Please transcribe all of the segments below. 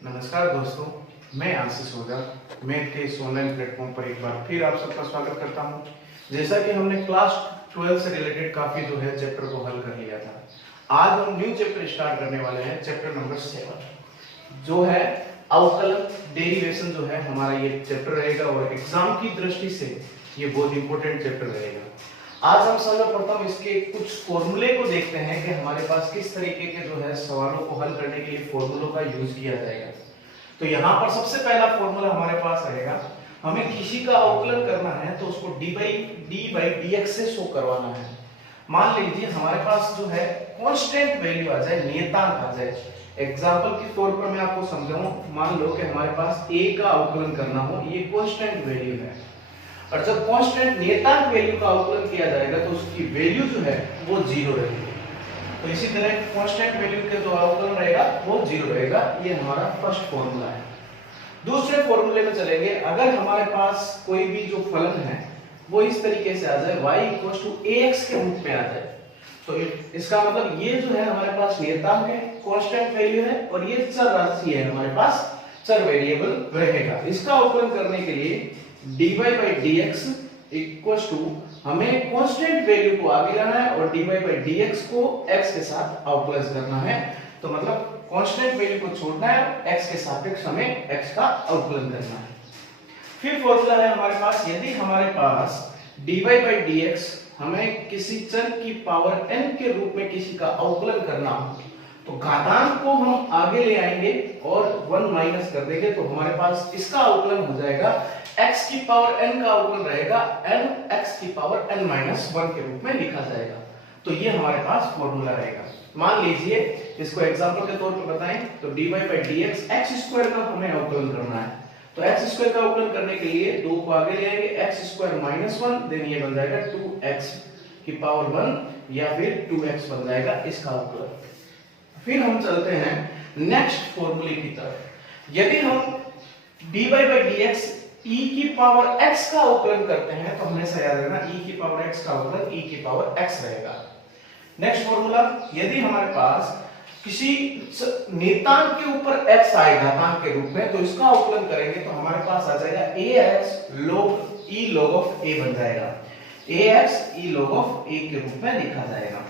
नमस्कार दोस्तों, मैं आशीष ओझा मैथ के इस ऑनलाइन प्लेटफॉर्म पर एक बार फिर आप सबका स्वागत करता हूं। जैसा कि हमने क्लास 12 से रिलेटेड काफी जो है चैप्टर को हल कर लिया था, आज हम न्यू चैप्टर स्टार्ट करने वाले हैं। चैप्टर नंबर 7 जो है अवकलन डेरिवेशन जो है हमारा ये चैप्टर रहेगा और एग्जाम की दृष्टि से ये बहुत इंपॉर्टेंट चैप्टर रहेगा। आज हम सर्वप्रथम इसके कुछ फॉर्मूले को देखते हैं कि हमारे पास किस तरीके के जो है सवालों को हल करने के लिए फॉर्मूलों का यूज किया जाएगा। तो यहाँ पर सबसे पहला फॉर्मूला हमारे पास रहेगा, हमें किसी का अवकलन करना है तो उसको डी बाई dx से शो करवाना है। मान लीजिए हमारे पास जो है कांस्टेंट वैल्यू आ जाए, नियतांक आ जाए। एग्जांपल के तौर पर मैं आपको समझाऊं, मान लो कि हमारे पास a का अवकलन करना हो, ये कांस्टेंट वैल्यू है और जब कांस्टेंट नियतांक वैल्यू का अवकलन किया जाएगा तो उसकी वैल्यू जो है वो 0 रहेगी। तो इसी तरह कांस्टेंट वैल्यू के जो अवकलन रहेगा वो 0 रहेगा। ये हमारा फर्स्ट फॉर्मूला है। दूसरे फॉर्मूले में चलेंगे, अगर हमारे पास कोई भी जो फलन है वो इस तरीके से आ जाए y ax के रूप में आ जाए, तो इसका मतलब ये जो है हमारे पास नियतांक है, कांस्टेंट वैल्यू है और ये चर राशि है, हमारे पास चर वेरिएबल रहेगा। इसका अवकलन करने के लिए dy by dx equals to हमें कांस्टेंट वैल्यू को आगे लाना है और dy by dx को x के साथ अवकलन करना है। तो मतलब कांस्टेंट वैल्यू को छोड़ना है, x के सापेक्ष हमें x का अवकलन करना है। फिर फॉर्मूला है हमारे पास, यदि हमारे पास dy by dx हमें किसी चर की पावर n के रूप में किसी का अवकलन करना हो तो घातांक को हम आगे ले आएंगे और 1 माइनस कर देंगे, तो हमारे पास इसका अवकलन हो जाएगा x की पावर n का अवकलन रहेगा n x की पावर n माइनस 1 के रूप में लिखा जाएगा। तो ये हमारे पास फॉर्मूला रहेगा। मान लीजिए इसको एग्जांपल के तौर पर बताएं तो dy by dx x square का हमें अवकलन करना है। तो x स्क्वायर का अवकलन करने के लिए 2 को आगे ले आएंगे, x स्क्वायर माइनस 1, देन ये बन जाएगा 2x की पावर 1 या फिर 2x बन जाएगा इसका अवकलन। फिर हम चलते हैं नेक्स्ट फॉर्मूले की तरफ। यदि हम dy by dx e की पावर x का अवकलन करते हैं तो हमेशा याद रखना e की पावर x का अवकलन e की पावर x रहेगा। नेक्स्ट फॉर्मूला, यदि हमारे पास किसी नियतांक के ऊपर x आए घातांक के रूप में तो इसका अवकलन करेंगे तो हमारे पास आ जाएगा ax log e log of a बन जाएगा। ax e log of a के रूप में लिखा जाएगा।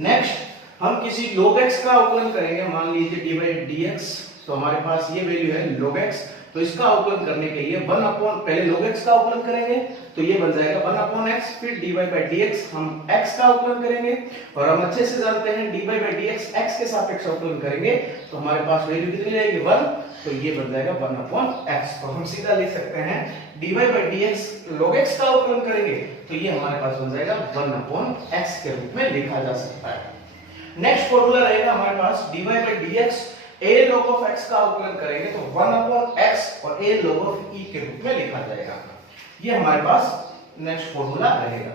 नेक्स्ट हम किसी log x का अवकलन करेंगे, मान लीजिए dy by dx, तो हमारे पास ये वैल्यू है log x, तो इसका अवकलन करने के लिए 1 अपॉन पहले log x का अवकलन करेंगे तो ये बन जाएगा 1 अपॉन x, फिर dy by dx हम x का अवकलन करेंगे और हम अच्छे से जानते हैं dy by dx x के सापेक्ष अवकलन करेंगे तो हमारे पास वैल्यू कितनी रहेगी 1, तो ये बन जाएगा 1 अपॉन x। तो हम सीधा लिख सकते हैं dy by dx log x का अवकलन करेंगे तो ये हमारे पास बन जाएगा 1 अपॉन x के रूप में लिखा जा सकता है। नेक्स्ट फॉर्मूला रहेगा हमारे पास dy by dx a log of x का अवकलन करेंगे तो 1 अपॉन x और a log of e के रूप में लिखा जाएगा। ये हमारे पास नेक्स्ट फॉर्मूला रहेगा।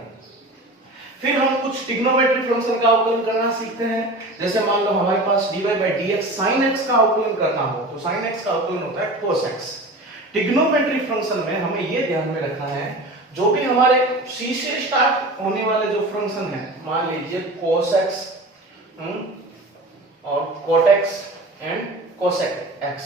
फिर हम कुछ ट्रिग्नोमेट्री फंक्शन का अवकलन करना सीखते हैं। जैसे मान लो हमारे पास dy by dx sin x का अवकलन करना हो तो sin x का अवकलन होता है cos x। ट्रिग्नोमेट्री फंक्शन में हमें ये ध्यान में रखना है, जो भी हमारे c से स्टार्ट होने वाले जो फंक्शन है, मान लीजिए cos x और cot x and cosec x,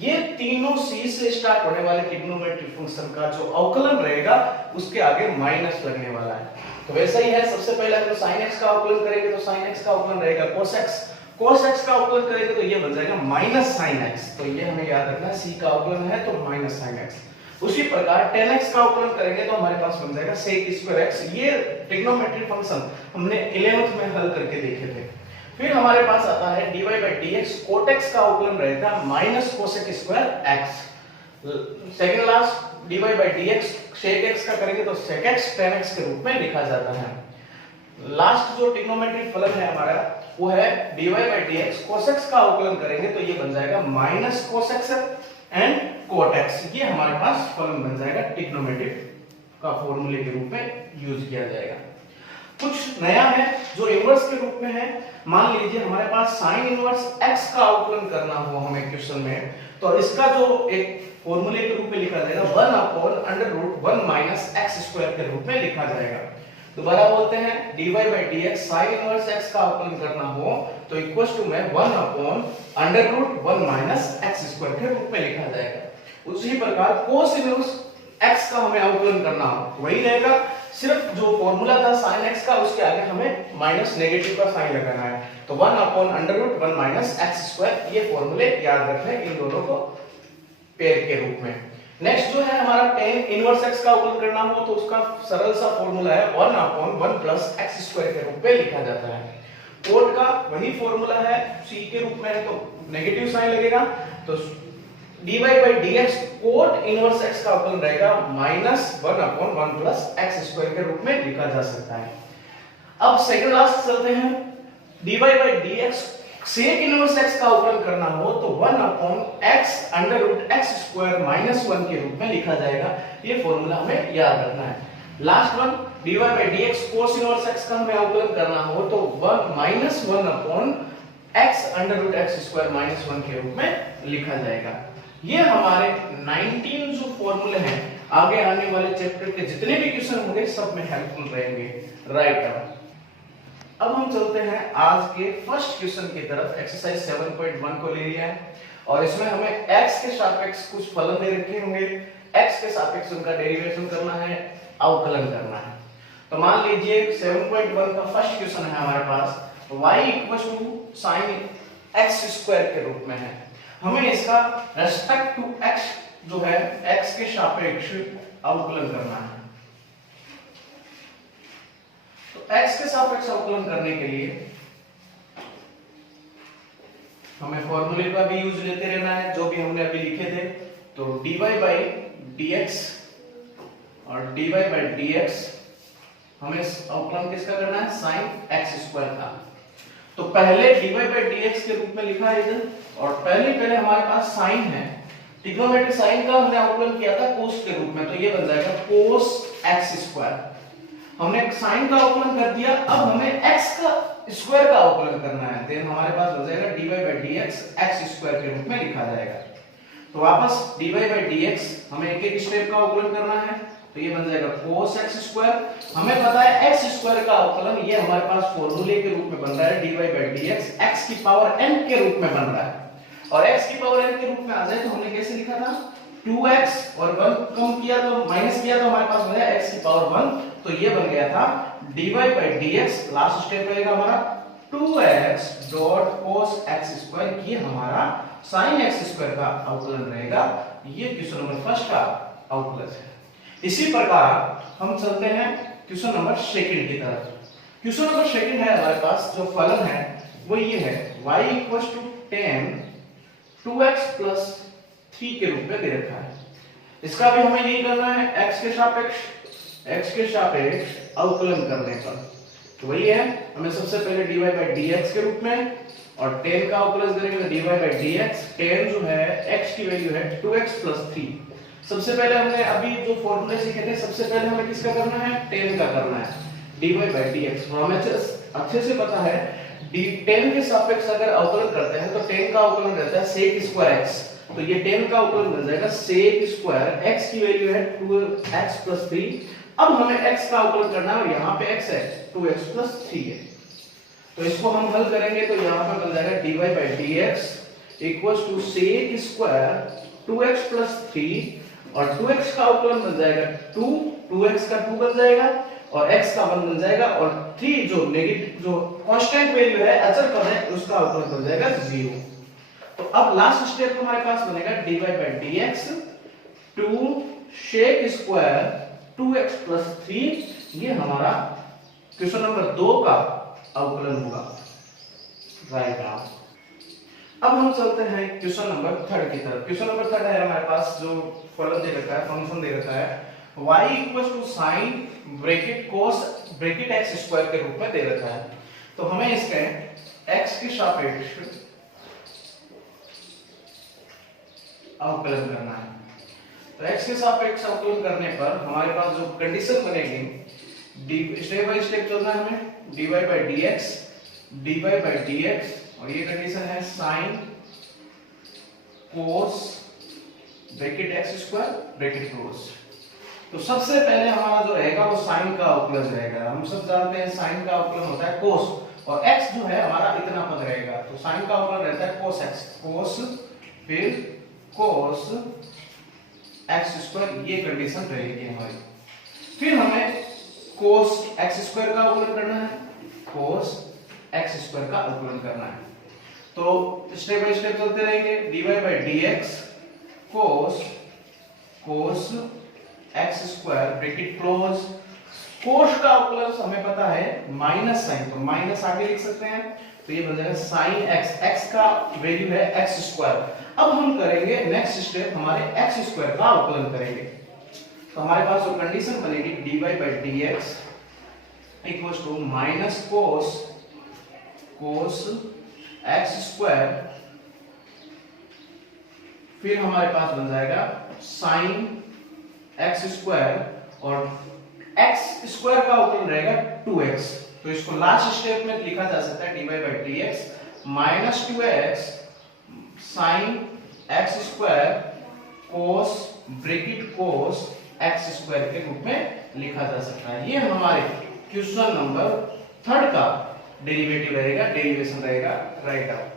ये तीनों c से स्टार्ट होने वाले ट्रिग्नोमेट्री फंक्शन का जो अवकलन रहेगा उसके आगे माइनस लगने वाला है। तो वैसा ही है, सबसे पहले अगर sin x का अवकलन करेंगे तो sin x का अवकलन रहेगा cos x, cos x का अवकलन करेंगे तो ये बन जाएगा माइनस sin x। तो ये हमें याद रखना है, c का अवकलन है तो माइनस sin x। उसी प्रकार tan x का अवकलन करेंगे तो हमारे पास बन जाएगा sec स्क्वायर x। ये ट्रिग्नोमेट्री फंक्शन हमने 11th में हल करके देखे थे। फिर हमारे पास आता है dy by dx cot x का अवकलन रहता है minus cosec square x। Second last dy by dx sec x का करेंगे तो sec x tan x के रूप में लिखा जाता है। लास्ट जो ट्रिग्नोमेट्री फलन है हमारा वो है dy by dx cos x का अवकलन करेंगे तो ये बन जाएगा minus cos x and cot x। ये हमारे पास फलन बन जाएगा, ट्रिग्नोमेट्री का फॉर्मूले के रूप में यूज किया जाएगा। कुछ नया है जो इनवर्स के रूप में है, मान लीजिए हमारे पास sin इनवर्स x का अवकलन करना हो हमें क्वेश्चन में, तो इसका जो एक फॉर्मूले के रूप में लिखा जाएगा 1 upon under root 1 minus x square के रूप में लिखा जाएगा। दोबारा बोलते हैं dy by dx sin inverse x का अवकलन करना हो तो इक्वल्स टू में 1 upon under root 1 minus x square के रूप में लिखा जाएगा। उसी प्रकार cos इनवर्स x का हमें अवकलन करना हो वही रहेगा, सिर्फ जो फॉर्मूला था sin x का उसके आगे हमें माइनस नेगेटिव का साइन लगाना है। तो 1 upon under root 1 minus x square, ये फॉर्मूले याद रखें इन दोनों को पेयर के रूप में। नेक्स्ट जो है हमारा tan इनवर्स x का अवकलन करना हो तो उसका सरल सा फॉर्मूला है 1 अपॉन 1 प्लस x स्क्वायर के रूप में लिखा जाता है। कोट का वही फॉर्मूला है, c के रूप में है तो नेगेटिव साइन लगेगा, तो dy by dx cot inverse x का अवकलन रहेगा minus 1 upon 1 plus x square के रूप में लिखा जा सकता है। अब सेकंड लास्ट चलते हैं, dy by dx sec inverse x का अवकलन करना हो तो 1 upon x under root x square minus 1 के रूप में लिखा जाएगा। ये फॉर्मूला हमें याद रखना है। Last one dy by dx cos inverse x का हमें अवकलन करना हो तो 1 minus 1 upon x under root x square minus 1 के रूप में लिखा जाएगा। ये हमारे 19 जो फॉर्मूले हैं आगे आने वाले चैप्टर के जितने भी क्वेश्चन होंगे सब में हेल्पफुल रहेंगे। राइट, अब हम चलते हैं आज के फर्स्ट क्वेश्चन की तरफ। एक्सरसाइज 7.1 को ले लिया है और इसमें हमें x के सापेक्ष कुछ फलन दे रखे होंगे, x के सापेक्ष उनका डेरिवेशन करना है, अवकलन करना है। तो मान लीजिए 7.1 का फर्स्ट क्वेश्चन है हमारे पास, y equal to sin x square के रूप में है। हमें इसका रेस्पेक्ट टू x जो है x के सापेक्ष अवकलन करना है। तो x के सापेक्ष अवकलन करने के लिए हमें फॉर्मूले का भी यूज लेते रहना है जो भी हमने अभी लिखे थे। तो dy by dx और dy by dx हमें अवकलन किसका करना है, sin x स्क्वायर का। तो पहले dy by dx के रूप में लिखा है इधर, और पहले हमारे पास sin है, ट्रिग्नोमेट्रिक साइन का हमने अवकलन किया था cos के रूप में, तो ये बन जाएगा cos x स्क्वायर। हमने sin का अवकलन कर दिया, अब हमें x का स्क्वायर का अवकलन करना है, देन हमारे पास हो जाएगा dy by dx x square के रूप में लिखा जाएगा। तो वापस dy by dx हमें एक एक स्टेप का अवकलन करना है, तो ये बन जाएगा cos x स्क्वायर। हमें पता है x स्क्वायर का अवकलन ये हमारे पास फॉर्मूले के रूप में बन रहा है dy by dx x की पावर n के रूप में बन रहा है, और x की पावर n के रूप में आ जाए तो हमने कैसे लिखा था, 2x और 1 कम किया तो माइनस किया तो हमारे पास हो गया x की पावर 1, तो ये बन गया था dy by dx, last step रहेगा हमारा 2x dot cos x square, ये हमारा sin x स्क्वायर का अवकलन रहेगा। ये क्वेश्चन नंबर फर्स्ट का अवकलन है। इसी प्रकार हम चलते हैं क्वेश्चन नंबर सेकंड की तरफ। क्वेश्चन नंबर सेकंड है हमारे पास जो फलन है वो ये है y equals to tan 2x plus 3 के रूप में दे रखा है। इसका भी हमें यही करना है, x के सापेक्ष अवकलन करने पर। तो वही है, हमें सबसे पहले dy by dx के रूप में और tan का अवकलन करेंगे dy by dx। tan जो है x की वैल्यू है 2x प्लस 3। सबसे पहले हमने अभी जो फॉर्मूले सीखे थे, सबसे पहले हमें किसका करना है, tan का करना है, dy by dx। हमें अच्छे से पता है tan के सापेक्ष अगर अवकलन करते हैं तो tan का अवकलन रहता है sec स्क्वायर x, तो ये tan का अवकलन बन जाएगा sec स्क्वायर x की वैल्यू है 2x प्लस 3। अब हमें x का अवकलन करना है और यहाँ पे x है 2x प्लस 3 है, तो इसको हम हल करेंगे तो यहाँ पे बन जाएगा dy by dx equals to sec square 2x plus 3, और 2x का अवकलन बन जाएगा 2x का 2 बन जाएगा और x का 1 बन जाएगा, और 3 जो नेगेटिव जो कांस्टेंट वैल्यू है, अचर पद है, उसका अवकलन बन जाएगा 0। तो अब लास्ट स्टेप हमारे पास बनेगा dy by dx 2 sec square 2x plus 3, ये हमारा क्वेश्चन नंबर 2 का अवकलन होगा। राइट, अब हम चलते हैं क्वेश्चन नंबर 3 की तरफ। क्वेश्चन नंबर 3 है हमारे पास जो फलन दे रखा है, फंक्शन दे रखा है y equals to sin bracket cos bracket x square के रूप में दे रखा है। तो हमें इसके x के सापेक्ष अवकलन करना है। तो x के सापेक्ष अवकलन करने पर हमारे पास जो कंडीशन बनेगी, स्टेप बाय स्टेप चलना है हमें, dy by dx और ये कंडीशन है sin cos bracket x square bracket close. तो सबसे पहले हमारा जो रहेगा वो साइन का अवकलन रहेगा। हम सब जानते हैं साइन का अवकलन होता है कोस, और x जो है हमारा इतना पद रहेगा, तो साइन का अवकलन रहता है कोस x, कोस फिर कोस x स्क्वायर, ये कंडीशन रहेगी हमारी। फिर हमें कोस x स्क्वायर का अवकलन करना है, कोस x स्क्वायर का अवकलन करना है। तो स्टेप बाय स्टेप चलते रहेंगे। dy by dx cos x square bracket close, कोस का अवकलन हमें पता है माइनस साइन, तो माइनस आगे लिख सकते हैं, तो ये बन जाएगा साइन x, x का वैल्यू है x स्क्वायर। अब हम करेंगे नेक्स्ट स्टेप, हमारे x स्क्वायर का अवकलन करेंगे। तो हमारे पास जो कंडीशन बनेगी dy by dx equals to minus cos x square, फिर हमारे पास बन जाएगा साइन x स्क्वायर, और x स्क्वायर का अवकलन रहेगा 2x। तो इसको लास्ट स्टेप में लिखा जा सकता है dy by dx minus 2x sine x square cos bracket cos x square के रूप में लिखा जा सकता है। ये हमारे क्वेश्चन नंबर 3 का डेरिवेटिव रहेगा, डेरिवेशन रहेगा राइट आउट।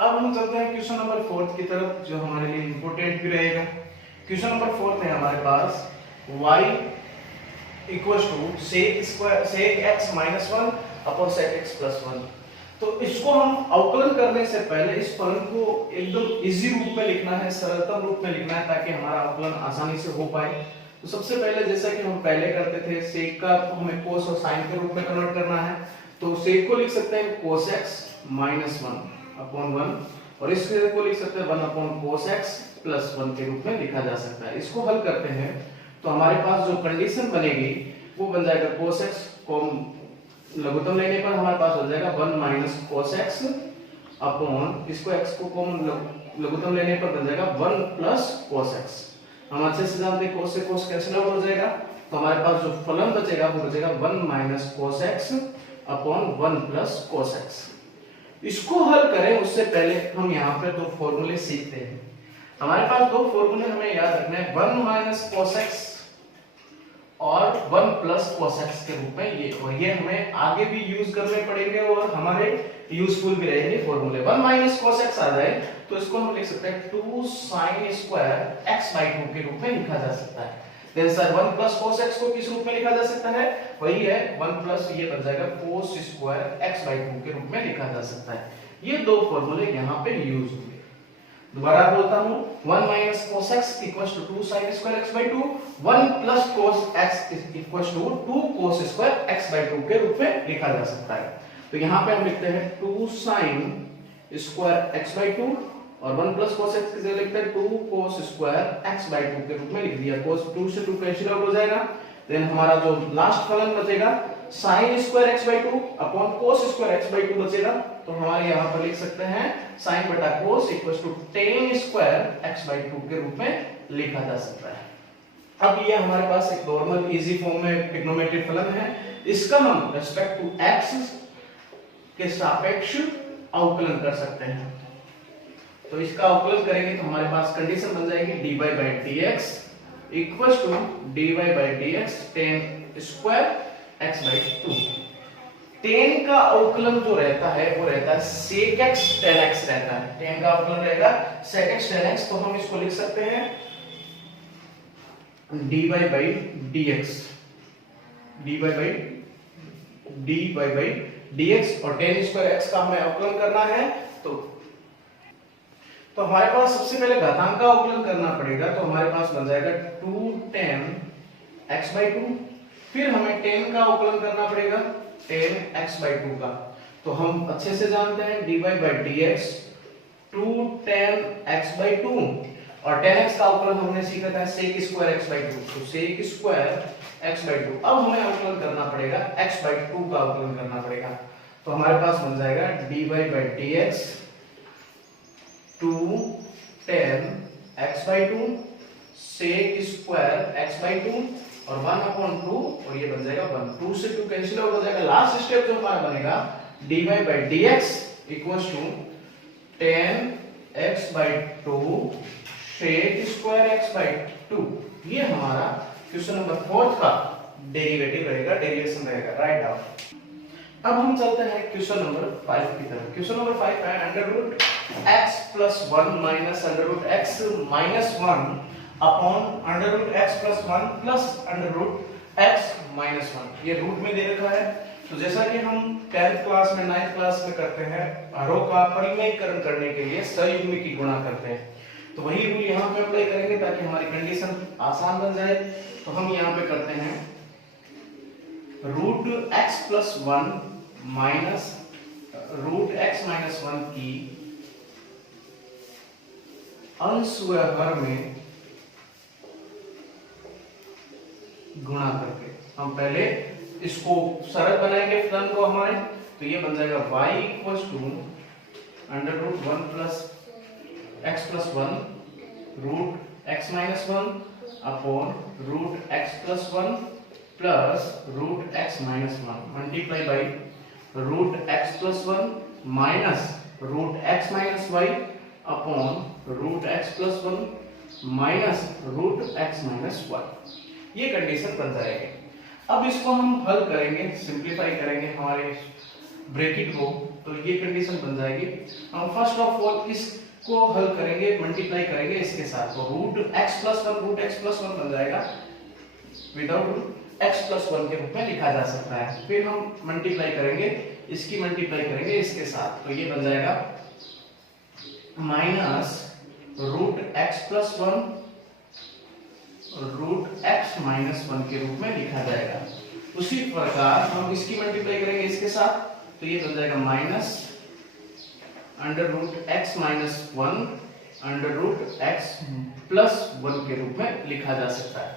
अब हम चलते हैं क्वेश्चन नंबर 4 की तरफ, जो हमारे लिए इंपॉर्टेंट भी रहेगा। क्वेश्चन नंबर 4 में हमारे पास y equals to sec x minus 1 upon sec x plus 1। तो इसको हम अवकलन करने से पहले इस फलन को एकदम इजी रूप में लिखना है, सरलतम रूप में लिखना है, ताकि हमारा अवकलन आसानी से हो पाए। तो सबसे पहले जैसा कि हम पहले करते थे, sec का हमें cos और sin के रूप में कन्वर्ट करना है, तो sec को लिख सकते हैं cos x माइनस 1 अपॉन 1, और इसको लिख सकते हैं 1 अपॉन cos x प्लस 1 के रूप में लिखा जा सकता है। इसको हल करते हैं तो हमारे पास जो कंडीशन बनेगी वो बन जाएगा cos x को लघुत्तम लेने पर हमारे पास हो जाएगा 1 माइनस cos x अपॉन, इसको x को कॉमन लघुत्तम लेने पर बन जाएगा 1 प्लस cos x। हम अच्छे से जानते हैं cos से cos कैंसिल आउट हो जाएगा, तो हमारे पास जो फलन बचेगा वो बचेगा 1 minus cos x upon 1 plus cos x। इसको हल करें उससे पहले हम यहाँ पे दो फॉर्मूले सीखते हैं। हमारे पास दो फॉर्मूले हमें याद रखना है, 1 माइनस cos x और 1 प्लस cos x के रूप में ये, और ये हमें आगे भी यूज करने पड़ेंगे और हमारे यूजफुल भी रहेंगे फॉर्मूले। 1 माइनस cos x आ जाए तो इसको हम लिख सकते हैं 2 sin स्क्वायर x बाय 2 के रूप में लिखा जा सकता है। Then sir 1 plus cos x को किस रूप में लिखा जा सकता है? वही है 1 प्लस ये बन जाएगा cos स्क्वायर x बाय 2 के रूप में लिखा जा सकता है। ये दो फॉर्मूले यहाँ पे यूज होंगे। दोबारा बोलता हूँ, 1 minus cos x equals to 2 sin square x by 2, 1 plus cos x equals to 2 cos square x by 2 के रूप में लिखा जा सकता है। तो यहाँ पे हम लिखते हैं 2 sin स्क्वायर x बाय 2 और 1 प्लस cos x की जगह लिखते हैं 2 cos स्क्वायर x बाय 2 के रूप में लिख दिया। cos 2 से 2 कैंसिल आउट हो जाएगा। देन हमारा जो लास्ट फलन बचेगा sin square x by 2 upon cos square x by 2 बचेगा, तो हमारे यहाँ पर लिख सकते हैं sin बटा cos equals to tan square x by 2 के रूप में लिखा जा सकता है। अब ये हमारे पास एक नॉर्मल इजी फॉर्म में ट्रिग्नोमेट्रिक फलन है, इसका हम रिस्पेक्ट टू x के सापेक्ष अवकलन कर सकते हैं। तो इसका अवकलन करेंगे तो हमारे पास कंडीशन बन जाएगी dy by dx equals to dy by dx tan square x by 2। tan का अवकलन जो रहता है वो रहता है sec x tan x रहता है। tan का अवकलन रहेगा sec x tan x, तो हम इसको लिख सकते हैं dy by dx, dy by dx, और tan स्क्वायर x का हमें अवकलन करना है। तो हमारे पास सबसे पहले घातांक का अवकलन करना पड़ेगा, तो हमारे पास बन जाएगा 2 tan x बाय 2, फिर हमें tan का अवकलन करना पड़ेगा tan x बाय 2 का। तो हम अच्छे से जानते हैं dy by dx 2 tan x by 2, और tan x का अवकलन हमने सीखा था sec स्क्वायर x बाय 2, तो sec स्क्वायर x बाय 2। अब हमें अवकलन करना पड़ेगा x बाय 2 का अवकलन करना पड़ेगा, तो हमारे पास बन जाएगा dy by dx 2 tan x by 2 sec square x by 2 और 1 अपॉन 2, और ये बन जाएगा 1, 2 से 2 कैंसिल आउट हो जाएगा। लास्ट स्टेप जो हमारा बनेगा dy by dx equals to tan x by 2 sec square x by 2। ये हमारा क्वेश्चन नंबर 4 का डेरिवेटिव रहेगा, डेरिवेशन रहेगा, राइट डाउन। अब हम चलते हैं क्वेश्चन नंबर 5 की तरफ। क्वेश्चन नंबर 5 है √x + 1 - √x - 1 upon √x + 1 + √x - 1। ये रूट में दे रखा है। तो जैसा कि हम 10th क्लास में 9th क्लास में करते हैं, हरों का परिमेयकरण करने के लिए संयुग्मी की गुणा करते हैं, तो वही रूल यहाँ पे अप्लाई करेंगे ताकि हमारी कंडीशन आसान बन जाए। तो हम यहाँ पे करते हैं √x + 1 - √x - 1 की अंश व हर में गुणा करके हम पहले इसको सरल बनाएंगे फलन को हमारे। तो ये बन जाएगा y = √1 + x + 1 √x - 1 upon √x + 1 + √x - 1 multiply by √x + 1 minus √x - y upon √x + 1 minus √x - 1। ये कंडीशन बन जाएगी। अब इसको हम हल करेंगे, सिंपलीफाई करेंगे हमारे ब्रैकेट को, तो ये कंडीशन बन जाएगी। हम फर्स्ट ऑफ ऑल इसको हल करेंगे, मल्टीप्लाई करेंगे इसके साथ, तो √x + 1 बन जाएगा, विदाउट x + 1 के रूप में लिखा जा सकता है। फिर हम मल्टीप्लाई करेंगे, इसकी मल्टीप्लाई करेंगे इसके साथ, तो ये बन जाएगा माइनस √x + 1 √x - 1 के रूप में लिखा जाएगा। उसी प्रकार हम इसकी मल्टीप्लाई करेंगे इसके साथ, तो ये बन जाएगा माइनस √x - 1 √x + 1 के रूप में लिखा जा सकता है।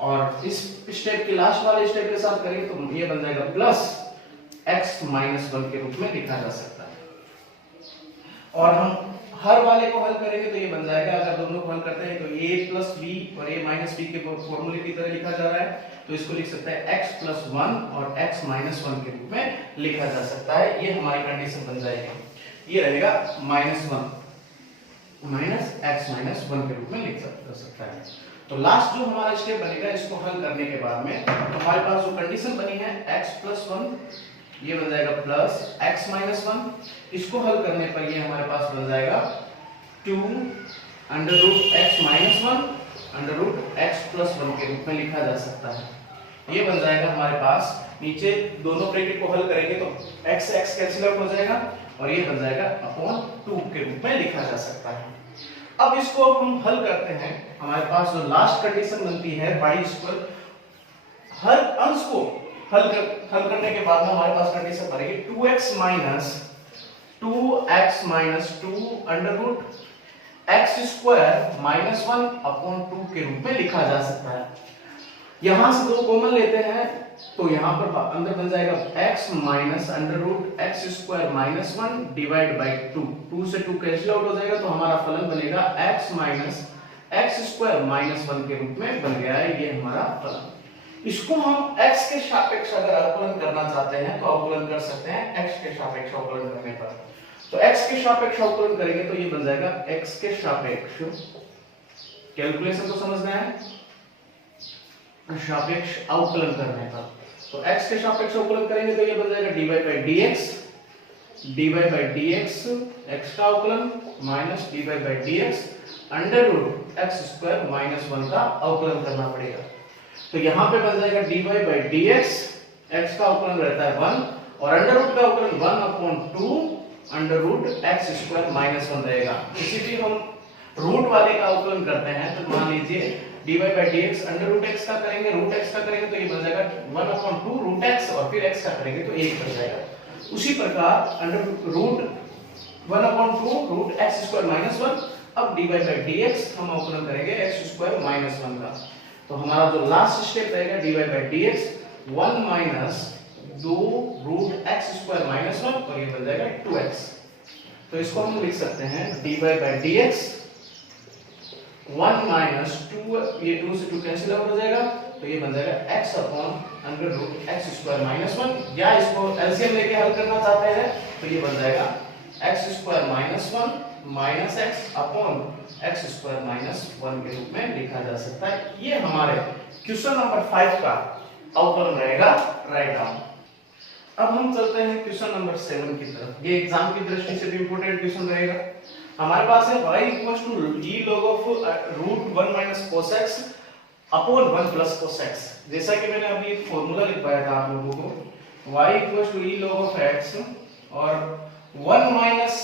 और इस स्टेप के लास्ट वाले स्टेप के साथ करेंगे तो ये बन जाएगा प्लस x - 1 के रूप में लिखा जा सकता है। और हम हर वाले को हल करेंगे तो ये बन जाएगा, अगर दोनों को हल करते हैं तो a + b और a - b के फॉर्मूले की तरह लिखा जा रहा है, तो इसको लिख सकते हैं x + 1 और x - 1 के रूप में लिखा जा सकता है। ये हमारी कंडीशन बन जाएगी। ये रहेगा -1 माइनस x - 1 के रूप में लिख सकता है। तो लास्ट जो हमारा स्टेप बनेगा, इसको हल करने के बाद में हमारे पास जो कंडीशन बनी है x + 1, ये बन जाएगा प्लस x - 1। इसको हल करने पर ये हमारे पास बन जाएगा 2 √x - 1 √x + 1 के रूप में लिखा जा सकता है। ये बन जाएगा हमारे पास, नीचे दोनों ब्रैकेट को हल करेंगे तो x कैंसिल आउट हो जाएगा और ये बन जाएगा अपॉन 2 के रूप में लिखा जा सकता है। अब इसको हम हल करते हैं, हमारे पास जो लास्ट कंडीशन बनती है y², हर अंश को हल करने के बाद में हमारे पास कंडीशन बनेगी 2x - 2 √x² - 1 अपॉन 2 के रूप में लिखा जा सकता है। यहां से दो कॉमन लेते हैं तो यहां पर अंदर बन जाएगा x √x² - 1 डिवाइड बाय 2। 2 से 2 कैंसिल आउट हो जाएगा, तो हमारा फलन बनेगा x - x² - 1 के रूप में बन गया है। ये हमारा फलन। इसको हम x के सापेक्ष अगर अवकलन करना चाहते हैं तो अवकलन कर सकते हैं x के सापेक्ष अवकलन करने पर। तो x के सापेक्ष अवकलन करेंगे तो ये बन जाएगा x के सापेक्ष, कैलकुलेशन तो समझना है, सापेक्ष अवकलन करने पर। तो x के सापेक्ष अवकलन करेंगे तो ये बन जाएगा dy/dx x का अवकलन माइनस dy/dx √x² - 1 का अवकलन करना पड़ेगा। तो यहाँ पे बन जाएगा dy/dx, x का अवकलन रहता है 1 और अंडर रूट का अवकलन 1/2 √x² - 1 रहेगा। किसी भी हम रूट वाले का अवकलन करते हैं तो मान लीजिए dy/dx √x का करेंगे, √x का करेंगे तो ये बन जाएगा 1/2 √x और फिर x का करेंगे तो 1 बन जाएगा। उसी प्रकार अंडर रूट 1/2 √x² - 1, अब dy/dx हम अवकलन करेंगे x² - 1 का। तो हमारा जो लास्ट स्टेप रहेगा dy/dx 1 - 2 √x² - 1 और ये बन जाएगा 2x। तो इसको हम लिख सकते हैं dy/dx 1 - 2, ये 2 से 2 कैंसिल आउट हो जाएगा, तो ये बन जाएगा x/√x² - 1, या इसको एलसीएम लेके हल करना चाहते हैं तो ये बन जाएगा x² - 1 minus x upon x square minus 1 के रूप में लिखा जा सकता है। ये हमारे क्वेश्चन नंबर 5 का अवकलन रहेगा, राइट डाउन। अब हम चलते हैं क्वेश्चन नंबर 7 की तरफ। ये एग्जाम की दृष्टि से भी इंपॉर्टेंट क्वेश्चन रहेगा। हमारे पास है y equals to e log of root 1 minus cos x upon 1 plus cos x। जैसा कि मैंने अभी एक फॉर्मूला लिखवाया था आप लोगों को, y equals to e log of x और 1 माइनस,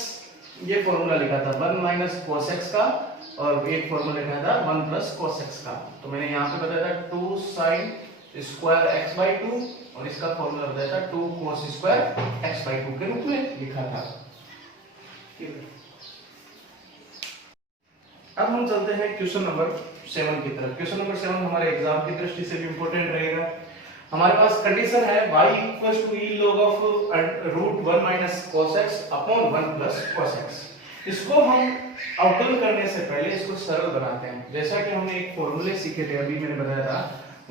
ये फॉर्मूला लिखा था 1 माइनस cos x का, और एक फॉर्मूला लिखा था 1 प्लस cos x का। तो मैंने यहाँ पे बताया था 2 sin स्क्वायर x बाई 2 और इसका फॉर्मूला बताया था 2 cos स्क्वायर x बाई 2 के रूप में लिखा था। अब हम चलते हैं क्वेश्चन नंबर 7 की तरफ। क्वेश्चन नंबर 7 हमारे एग्जाम की दृष्टि से भी इंपॉर्टेंट रहेगा। हमारे पास कंडीशन है y equals to e log of root 1 minus cos x upon 1 plus cos x। इसको हम अवकलन करने से पहले इसको सरल बनाते हैं। जैसा कि हमने एक फॉर्मूले सीखे थे, अभी मैंने बताया था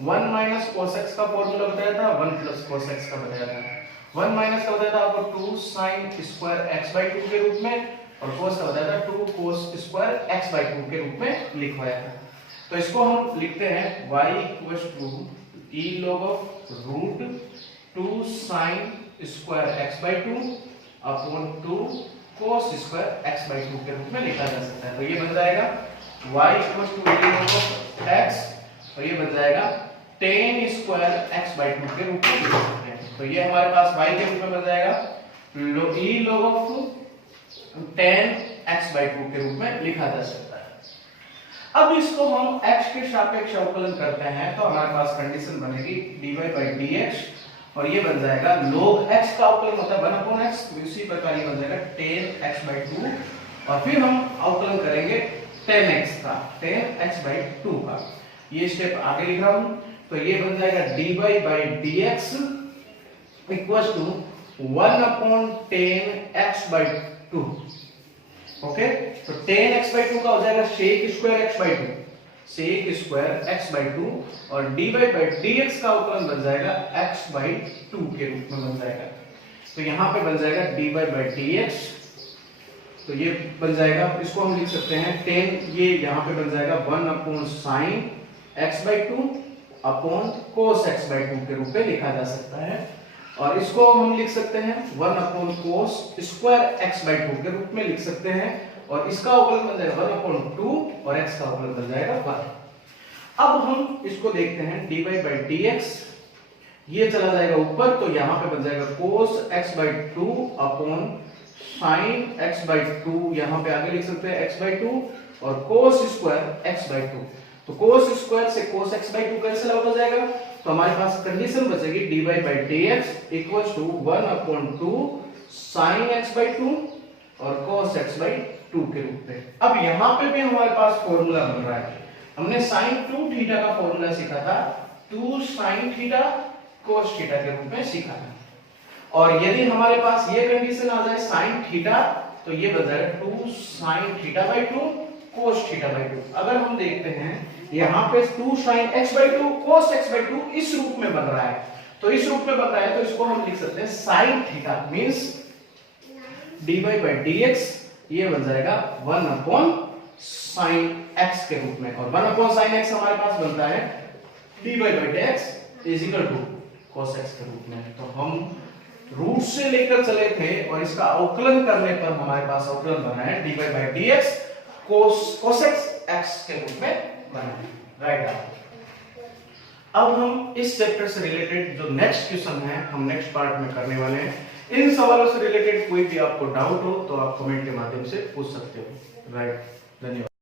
1 माइनस cos x का फॉर्मूला बताया था, 1 प्लस cos x का बताया था। 1 माइनस का बताया था आपको 2 sin स्क्वायर x बाई 2 के रूप में, और cos का बताया था 2 cos स्क्वायर x बाई 2 के रूप में लिखवाया था। तो इसको हम लिखते हैं y equals to e log of root 2 sin square x by 2 upon 2 cos square x by 2 के रूप में लिखा जा सकता है। तो ये बन जाएगा y equals to e log of x, और ये बन जाएगा tan स्क्वायर x बाई 2 के रूप में लिख सकते हैं। तो ये हमारे पास y के रूप में बन जाएगा e log of tan x by 2 के रूप में लिखा जा सकता है। अब इसको हम x के सापेक्ष अवकलन करते हैं तो हमारे पास कंडीशन बनेगी dy बाई dx, और ये बन जाएगा log x का अवकलन होता है 1 अपॉन x, तो इसी प्रकार ये बन जाएगा tan x बाई 2, और फिर हम अवकलन करेंगे tan x का, tan x बाई 2 का। ये स्टेप आगे लिख रहा हूं, तो ये बन जाएगा dy by dx equals to 1 upon tan x by 2। Okay, तो tan x बाई 2 का हो जाएगा sec square x by 2, sec square x by 2, और dy बाई dx का अवकलन बन जाएगा x बाई 2 के रूप में बन जाएगा। तो यहाँ पे बन जाएगा dy बाई dx, तो ये बन जाएगा, इसको हम लिख सकते हैं tan, ये यहाँ पे बन जाएगा 1 upon sin x by 2 upon cos x by 2 के रूप में लिखा जा सकता है। और इसको हम लिख सकते हैं 1 upon cos square x by 2 के रूप में लिख सकते हैं, और इसका अवकलन बन जाएगा 1 अपॉन 2 और x का अवकलन बन जाएगा 1। अब हम इसको देखते हैं dy बाई dx, ये चला जाएगा ऊपर, तो यहाँ पे बन जाएगा cos x by 2 upon sin x by 2, यहाँ पे आगे लिख सकते हैं x बाई 2 और cos स्क्वायर x बाई 2। तो cos स्क्वायर से cos x by 2 cancel out हो जाएगा, तो हमारे पास कंडीशन बचेगी dy by dx equals to 1 upon 2 sin x by 2 और cos x बाई 2 के रूप में। अब यहाँ पे भी हमारे पास फॉर्मूला बन रहा है। हमने sin 2 थीटा का फॉर्मूला सीखा था, 2 sin थीटा cos थीटा के रूप में सीखा था। और यदि हमारे पास ये कंडीशन आ जाए sin थीटा, तो ये बन जाएगा 2 sin theta by 2 cos theta by 2। अगर हम देखते हैं यहाँ पे 2 sin x by 2 cos x by 2 इस रूप में बन रहा है, तो इस रूप में बन रहा है तो इसको हम लिख सकते हैं sin theta means dy by dx, ये बन जाएगा 1 अपॉन sin x के रूप में, और 1 अपॉन sin x हमारे पास बनता है dy by dx is equal to cos x के रूप में। तो हम रूट से लेकर चले थे और इसका अवकलन करने पर हमारे पास अवकलन बना है dy by dx cos x के रूप में बना है, राइट। अब हम इस चैप्टर से रिलेटेड जो नेक्स्ट क्वेश्चन है हम नेक्स्ट पार्ट में करने वाले हैं। इन सवालों से रिलेटेड कोई भी आपको डाउट हो तो आप कमेंट के माध्यम से पूछ सकते हो, राइट। धन्यवाद।